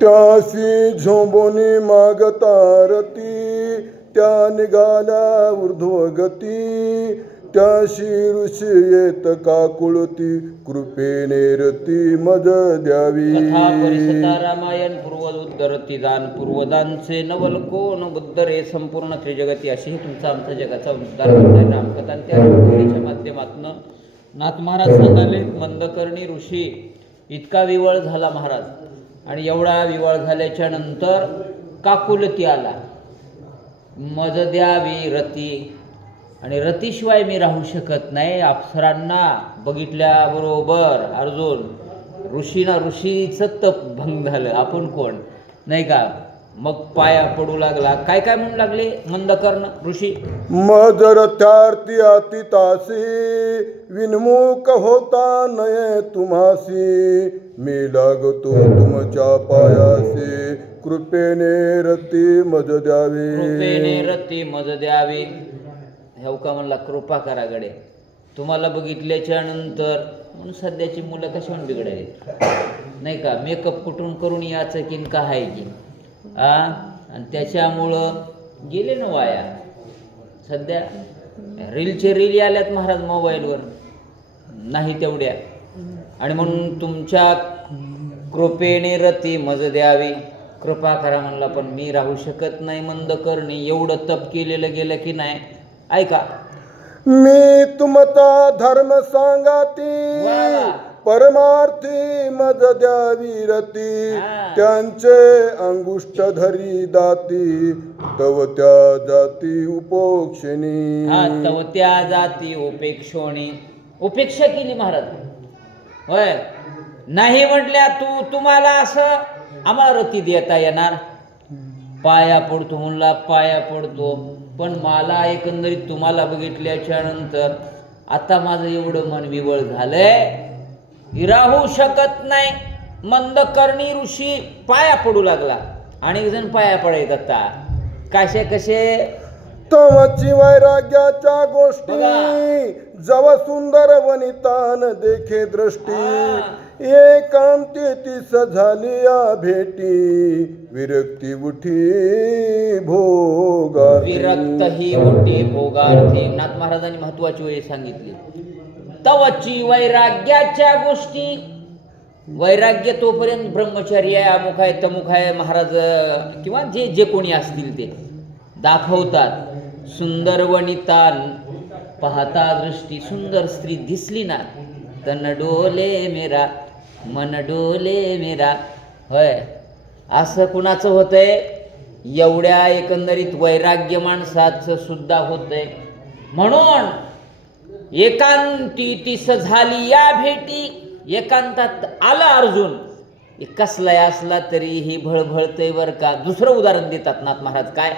त्यासी झोंबोनी मागतारती त्या निघाल्या ऊर्ध्वगती. त्याशी ऋषी येत काकुळती कृपेने रती मज द्यावी. रामायण पूर्वज उद्धरती दान पूर्वदांचे नवल कोण? बुद्ध रे संपूर्ण त्रिजगती अशी तुमचा आमचा जगाचा उद्धार करणारे रामकथा त्या माध्यमातून नाथ महाराज सांगाले मंदकर्णी ऋषी इतका विवळ झाला महाराज. आणि एवढा विवळ झाल्याच्यानंतर काकुलती आला. मज द्यावी रती. आणि रतीशिवाय मी राहू शकत नाही. अप्सरांना बघितल्याबरोबर अर्जुन ऋषीना ऋषीचं तप भंग झालं. आपण कोण? नाही का? मग पाया पडू लागला. काय काय म्हणू लागले? मंदकर्ण ऋषी? मजर त्यार्थी अतितासी विनमुख होता नये तुम्हासी. मी लागतो तुमच्या पायासी. कृपेने रती मज कृपेने द्यावी रती मज द्यावी. हे का म्हणला कृपा करा गडे. तुम्हाला बघितल्याच्या नंतर म्हणून सध्याची मुलं कशी म्हणून बिघडायली नाही का? मेकअप कुठून करून याचं की का आहे की? आ आणि त्याच्यामुळं गेले ना वाया. सध्या रीलचे रील आल्यात महाराज मोबाईलवर. नाही तेवढ्या. आणि म्हणून तुमच्या कृपेने रती मज द्यावी. कृपा करा म्हणला पण मी राहू शकत नाही मंद करणे. एवढं तप केलेलं गेलं की नाही? ऐका. मी तुमचा धर्म सांगाती. परमार्थी मज द्यावी रती. त्यांचे अंगुष्ठ धरी दाती. तव त्या जाती उपोक्षणी. हा तव त्या जाती उपेक्षोणी. उपेक्षा केली महाराज. होय. नाही म्हटल्या तू तुम्हाला असं आम्हाला रती देता येणार? पाया पडतो म्हणला पाया पडतो. पण मला एकंदरीत तुम्हाला बघितल्याच्या नंतर आता माझं एवढं मन विवळ झालंय. राहू शकत नाही. मंद करणी ऋषी पाया पडू लागला. अनेक जण पाया पडायत आता. कसे कसे? तवची वैराग्याच्या गोष्टी. जव सुंदर वनितान देखे दृष्टी. एकांती तिस झाली भेटी. विरक्ती उठी भोगा विरक्त ही मोठी भोगार्थी. नाथ महाराजांनी महत्वाची वेळ सांगितली. तवची वैराग्याच्या गोष्टी. वैराग्य तोपर्यंत ब्रह्मचर्य आहे अमुख आहे तमुख आहे महाराज किंवा जे जे कोणी असतील ते. दाखवतात. सुंदर वनिता पाहता दृष्टी. सुंदर स्त्री दिसली ना तन डोले मेरा मन डोले मेरा. होय. असं कुणाचं होतंय? एवढ्या एकंदरीत वैराग्य माणसाचं सुद्धा होतंय. म्हणून एकांती तिस झाली या भेटी. एकांतात आला अर्जुन. कसलाय असला तरी ही भळभळतय बर का. दुसरं उदाहरण देतात नाथ महाराज. काय?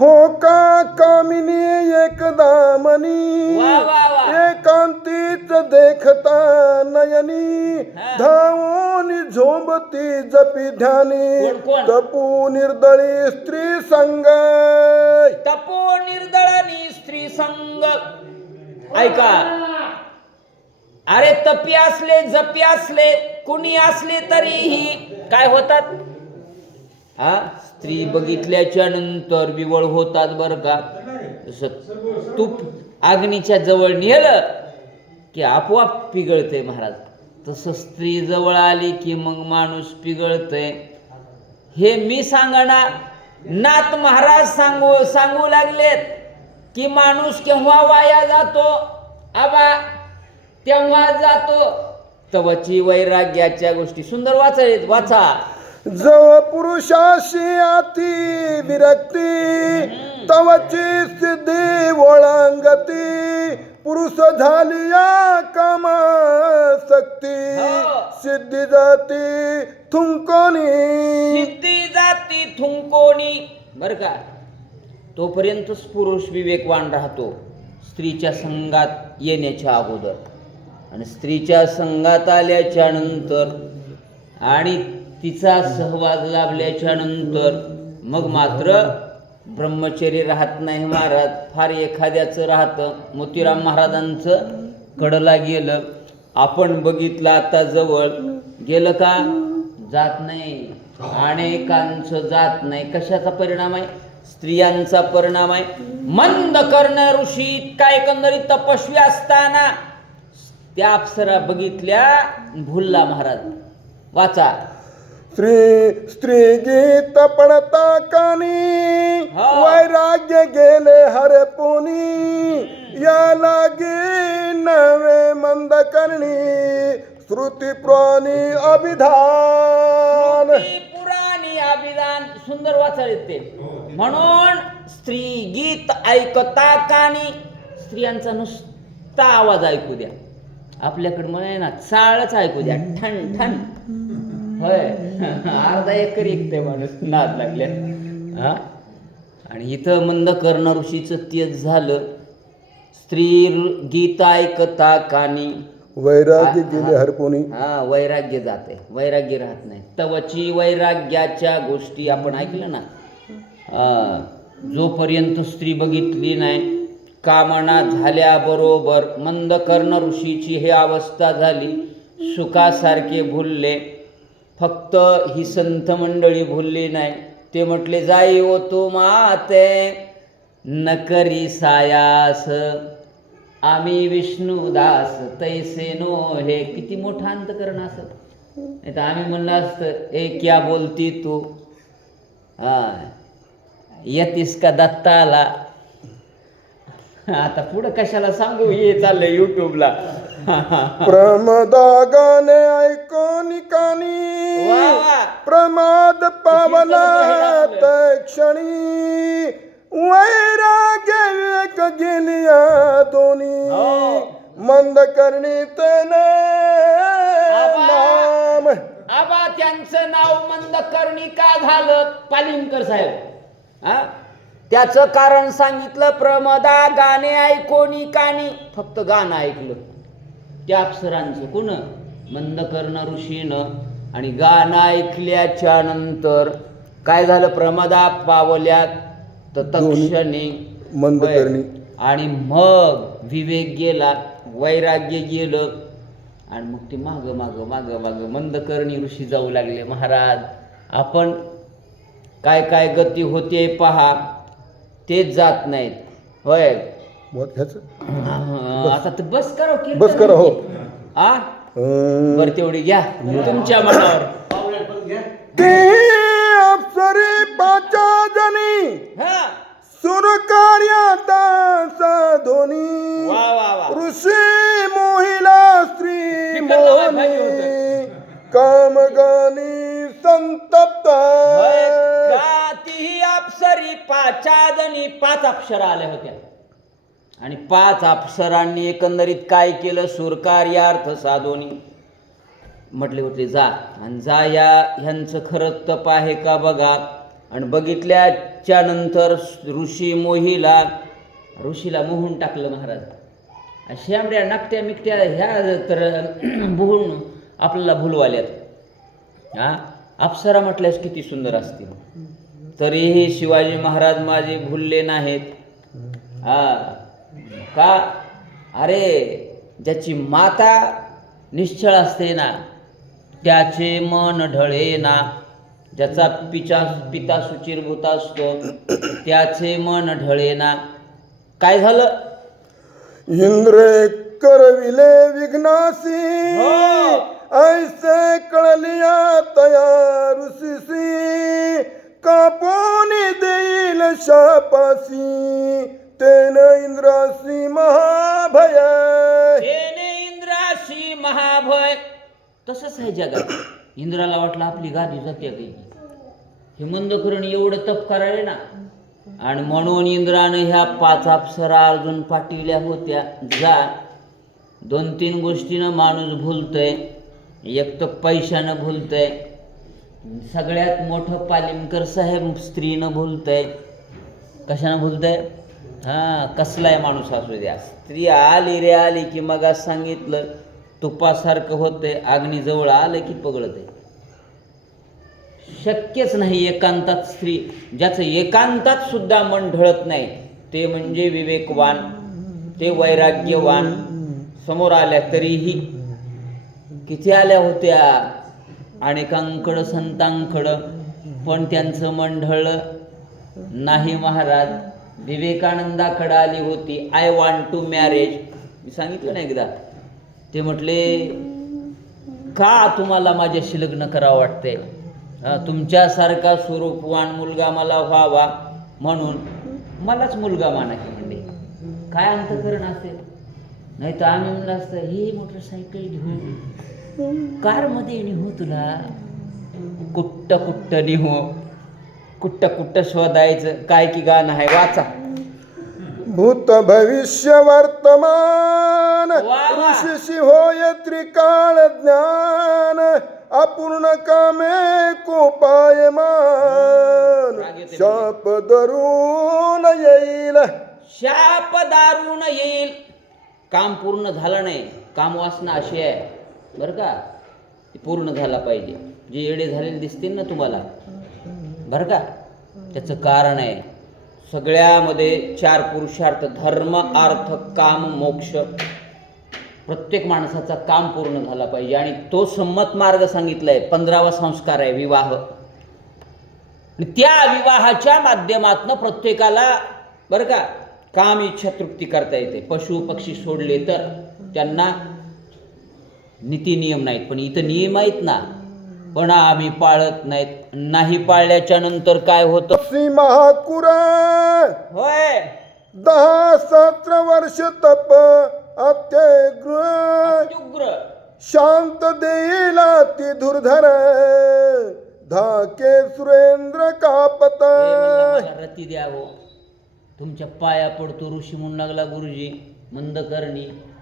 हो का कामिनी एकदा मनी वा, वा, वा. एकांतीच देखता नयनी. धावून झोंबती जपी ध्यानी. कोण? तपू निर्दळी स्त्री संग. तपो निर्दळनी स्त्री संग. ऐका. अरे तपी असले जपी असले कुणी असले तरीही काय होतात? हा? स्त्री बघितल्याच्या नंतर विवळ होतात बर का. जसं तूप अग्नीच्या जवळ नेलं की आपोआप पिघळते महाराज. तसं स्त्री जवळ आली की मग माणूस पिगळतय हे मी सांगणार नाथ महाराज सांगू सांगू लागलेत. की माणूस केव्हा वाया जातो? आबा तेव्हा जातो. तवची वैराग्याच्या गोष्टी. सुंदर वाचायत वाचा. जव पुरुषाशी आती विरक्ती तवची सिद्धी ओळंगती पुरुष झाली या कामा सक्ती हो. सिद्धी जाती थुंकोनी. सिद्धी जाती थुंकोनी. बर का? तोपर्यंतच पुरुष विवेकवान राहतो स्त्रीच्या संघात येण्याच्या अगोदर. आणि स्त्रीच्या संघात आल्याच्यानंतर आणि तिचा सहवास लाभल्याच्या नंतर मग मात्र ब्रह्मचर्य राहत नाही महाराज. फार एखाद्याचं राहतं. मोतीराम महाराजांचं कडला गेलं. आपण बघितलं आता जवळ. गेलं का? जात नाही. अनेकांचं जात नाही. कशाचा परिणाम आहे? स्त्रियांचा परिणाम आहे. मंद कर्ण ऋषी काय एकंदरीत तपस्वी असताना? त्या अप्सरा बघितल्या भुलला महाराज. वाचा. स्त्री स्त्री गीत पडता कानी. वैराग्य गेले हरपुनी या लागे नवे मंद करणी श्रुती प्राणी अभिधान. पुराणी अभिधान. सुंदर वाचाळ ते. म्हणून स्त्री गीत ऐकता कानी स्त्रियांचा नुसता आवाज ऐकू द्या. आपल्याकडे म्हणे ना चाळच ऐकू द्या. ठण ठण. होय. अर्धा एकर ऐकते माणूस नाद लागल्या हा? आणि इथं मंद कर्ण ऋषीचं तेच झालं. स्त्री गीत ऐकता कानी वैराग्य गेले हरपुनी हा वैराग्य जाते. वैराग्य राहत नाही. तवची वैराग्याच्या गोष्टी आपण ऐकलं ना जोपर्यंत स्त्री बघितली नाही कामना झाल्याबरोबर मंद कर्ण ऋषीची हे अवस्था झाली. सुखासारखे भुलले. फक्त ही संत मंडळी भुलली नाही. ते म्हटले जाई ओ तू माते नकरी सायास. आम्ही विष्णुदास तैसे नो हे. किती मोठं अंतकरण असत नाही तर आम्ही म्हणलं असतं ए क्या बोलती तू. हा. येतीस का दत्ताला? आता पुढं कशाला सांगू? हे चाललंय युट्यूबला प्रमदा गाणे ऐकून कानी प्रमाद पावला क्षणी वैराग्य विवेक गेलिया दोन्ही. हो. मंद करणी तने नाम. आबा त्यांचं नाव मंद करणी का झालं? पालिंकर साहेब. हा? त्याचं कारण सांगितलं प्रमदा गाणे ऐकोनी कानी फक्त गाणं ऐकलं. त्या अप्सरांचं कोण? मंद कर्ण ऋषीनं. आणि गाणं ऐकल्याच्या नंतर काय झालं प्रमदा? पावल्या तर तक्षणी मंद. करणी. आणि मग विवेक गेला वैराग्य गेलं. आणि मग ते माग माग माग माग मंद करणी ऋषी जाऊ लागले महाराज. आपण काय काय गती होते पहा. तेच जात नाहीत. होय. आता तर बस करा कीर्तन बस करा, हो. आ? बर तेवढी घ्या. तुमच्या मनावर. ते अप्सरे पाचा जणी हा. सुर कार्याता साधोनी वा वा वा. ऋषी मोहिला स्त्री मोहनी. कामगानी संतप्त. का तीही पा पाचादनी पाच अप्सरा आल्या होत्या. आणि पाच अप्सरांनी एकंदरीत काय केलं? सुरकार्यार्थ साधोनी म्हटले होते जा. आणि जा या ह्यांचं खरंच तप आहे का बघा. आणि बघितल्याच्या नंतर ऋषी मोहीला ऋषीला मोहून टाकलं महाराज. शेंबड्या नाकट्या मिकट्या ह्या तर बुहून आपल्याला भुलवाल्यात. हा? अप्सरा म्हटल्यास किती सुंदर असतील. तरीही शिवाजी महाराज माझे भुलले नाहीत. हा. का? अरे ज्याची माता निश्चळ असते ना त्याचे मन ढळे ना. ज्याचा पिचा पिता सुचिरभूत असतो त्याचे मन ढळे ना. काय झालं? इंद्रे करविले विघ्नासी. हो. ऐसे कळलिया तया ऋषीसी. कापून देईल शापासी तेन इंद्रासी महाभय. हेने इंद्रासी महाभय. तसंच आहे जगात. इंद्राला वाटलं आपली गादी जाते काही. हे करून एवढं तप करावे ना. आणि म्हणून इंद्रानं ह्या पाच अप्सरा अर्जुन पाठविल्या होत्या. जा. दोन तीन गोष्टीनं माणूस भुलतोय. एक तर पैशानं भुलतोय. सगळ्यात मोठं पालिमकर साहेब स्त्रीनं भुलतंय. कशानं भुलतंय? हां कसलाय माणूस असू द्या. स्त्री आली रे आली की मग आज सांगितलं तुपासारखं होतंय अग्नीजवळ आलं की पगळतंय. शक्यच नाही एकांतात स्त्री ज्याचं एकांतात सुद्धा मन ढळत नाही ते म्हणजे विवेकवान ते वैराग्यवान समोर आल्या तरीही. किती आल्या होत्या? अनेकांकडं संतांकडं पण त्यांचं मंडळ नाही महाराज. विवेकानंदाकडं आली होती. आय वॉन्ट टू मॅरेज मी सांगितलं ना एकदा. ते म्हटले का तुम्हाला माझ्याशी लग्न करावं वाटते तुमच्यासारखा स्वरूपवान मुलगा मला व्हावा म्हणून मलाच मुलगा माना की म्हणजे काय अंतकरण असेल? नाही तर आम्ही म्हणलं असतं ही मोटरसायकल घेऊन कारमध्ये निहो तुला. कुट्ट कुट्ट निहो. कुट्ट कुट्ट शोधायचं. काय की गाणं आहे वाचा. भूत भविष्य वर्तमान. ऋषीशी होय त्रिकाळ ज्ञान. अपूर्ण कामे कोपायमान. शाप धरून येईल. शाप दारुण येईल. काम पूर्ण झालं नाही. काम वासना अशी आहे. बरं का? ते पूर्ण झाला पाहिजे. जे येडे झालेले दिसतील ना तुम्हाला बरं का? त्याचं कारण आहे सगळ्यामध्ये चार पुरुषार्थ धर्म अर्थ काम मोक्ष प्रत्येक माणसाचा काम पूर्ण झाला पाहिजे. आणि तो संमत मार्ग सांगितलाय पंधरावा संस्कार आहे विवाह. आणि त्या विवाहाच्या माध्यमातनं प्रत्येकाला बरं का काम इच्छा तृप्ती करता येते. पशु पक्षी सोडले तर त्यांना नीती नियम नाहीत पण इथं नियम आहेत ना. पण आम्ही पाळत नाहीत. नाही पाळल्याच्या नंतर काय होतं? महाकुरा होय. दहा सत्र वर्ष तप अत्यग्र उग्र शांत देईल ती धुरधर धाके सुरेंद्र कापत. रती द्या हो. तुमच्या पाया पडतो ऋषी म्हणून लागला गुरुजी. मंद करणी.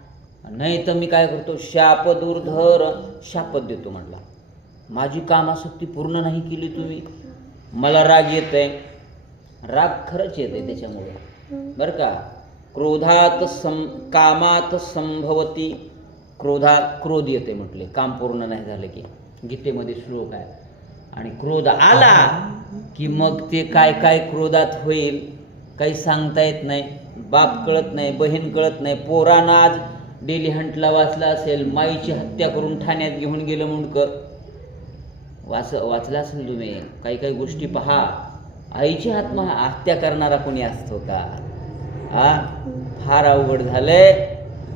नाही तर मी काय करतो शाप दुर्धर शापत देतो म्हटला. माझी कामासक्ती पूर्ण नाही केली तुम्ही. मला राग येत आहे राग खरंच येत आहे त्याच्यामुळे. बरं का? क्रोधात सं कामात संभवती क्रोधात क्रोध येते म्हटले. काम पूर्ण नाही झालं की. गीतेमध्ये श्लोक आहे. आणि क्रोध आला की मग ते काय काय क्रोधात होईल काही सांगता येत नाही. बाप कळत नाही बहीण कळत नाही. पोरांना आज डेली हंटला वाचला असेल माईची हत्या करून ठाण्यात घेऊन गेलं मुंडकर वाच वाचला असेल तुम्ही काही काही गोष्टी पहा. आईची आत्मा हत्या करणारा कोणी असतो का? हा? फार अवघड झालंय.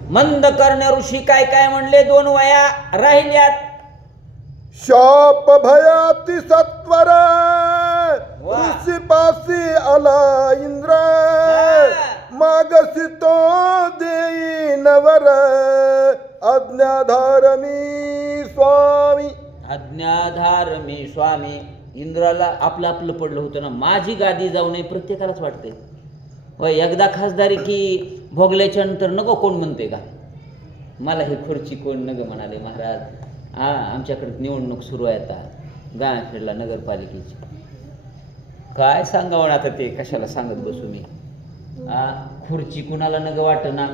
मंद करण्या ऋषी काय काय म्हणले दोन वया? राहिल्यात. शाप भयाती सत्वर अज्ञाधार मी स्वामी. इंद्राला आपलं आपलं पडलं होतं ना. माझी गादी जाऊ नये प्रत्येकालाच वाटते होय एकदा खासदारी की भोगल्याच्या नंतर नको कोण म्हणते का? मला हे खुर्ची कोण नग म्हणाले महाराज? हा आमच्याकडे निवडणूक सुरू आहे आता. गावाखेडला नगरपालिकेची. काय सांगावं आता ते? कशाला सांगत बसू मी? हा खुर्ची कुणाला नग वाटना?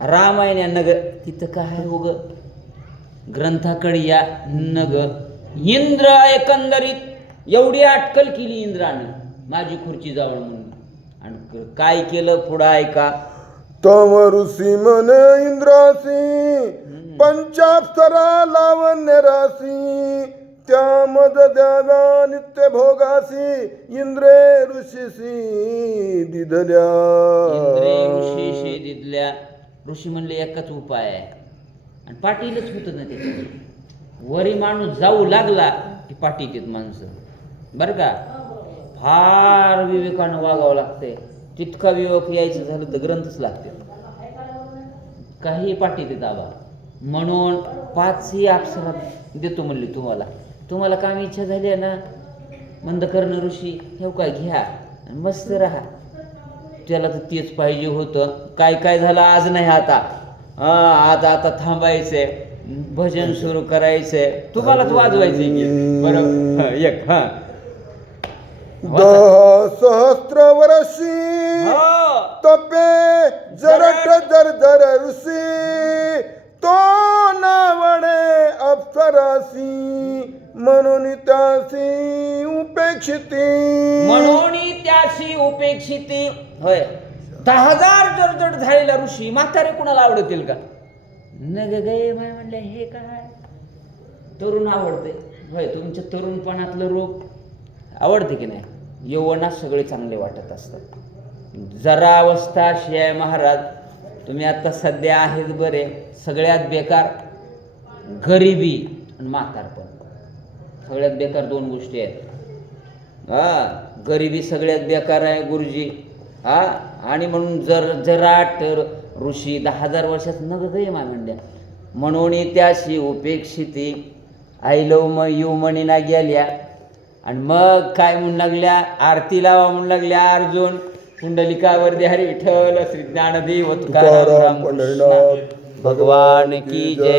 रामायण नगर तिथं काय उग? ग्रंथाकडे या नग. इंद्र एकंदरीत एवढी अटकल केली इंद्राने. माझी खुर्ची जावळ म्हणून. आणि काय केलं पुढं ऐका तम ऋषी मन इंद्रासी पंचाप्सरा लावण्य राशी त्या मद द्याव्या नित्य भोगासी इंद्रे ऋषीसी दिधल्या इंद्रे ऋषी शेदितल्या ऋषी म्हणले एकच उपाय आहे. आणि पाटीलच होतं ना त्याच्यामध्ये वरी माणूस जाऊ लागला की पाठी येत माणसं. बरं का? फार विवेकानं वागावं लागतंय. तितका विवेक यायचं झालं तर ग्रंथच लागते. काही पाठी देत आबा. म्हणून पाचही अक्षरात देतो म्हणली तुम्हाला. तुम्हाला काम इच्छा झाली आहे ना? मंद कर्ण ऋषी ठेव काय घ्या आणि मस्त राहा. त्याला तर तेच पाहिजे होतं. काय काय झालं आज नाही आता? आता आता थांबायचंय भजन सुरू करायचंय तुम्हालाच वाजवायचंय की बरं हा, एक हा दहा सहस्त्र वर्षी हो. तपे जरट जर जर ऋषी तो नावडे अप्सरासी म्हणून त्यासी उपेक्षिती म्हणून त्याशी उपेक्षिती होय दहा हजार जडजड झालेला ऋषी म्हातारे कुणाला आवडतील का? नग गे माय म्हणले हे काय? तरुण आवडते. होय तुमच्या तरुणपणातलं रूप आवडते की नाही? यौवनात सगळे चांगले वाटत असतात. जरा अवस्था अशी आहे महाराज तुम्ही आता सध्या आहेत बरे. सगळ्यात बेकार गरिबी आणि म्हातारपण. सगळ्यात बेकार दोन गोष्टी आहेत. हा गरिबी सगळ्यात बेकार आहे गुरुजी. हा आणि म्हणून जर जराट ऋषी दहा हजार वर्षात नगद आहे मागंड्या म्हणून त्याशी उपेक्षिती. आई लव म यू म्हणीना गेल्या. आणि मग काय म्हणू लागल्या? आरती लावा म्हणू लागल्या अर्जुन. कुंडलिकावर हरी विठ्ठल श्री ज्ञानदेव तुकाराम भगवान की जय.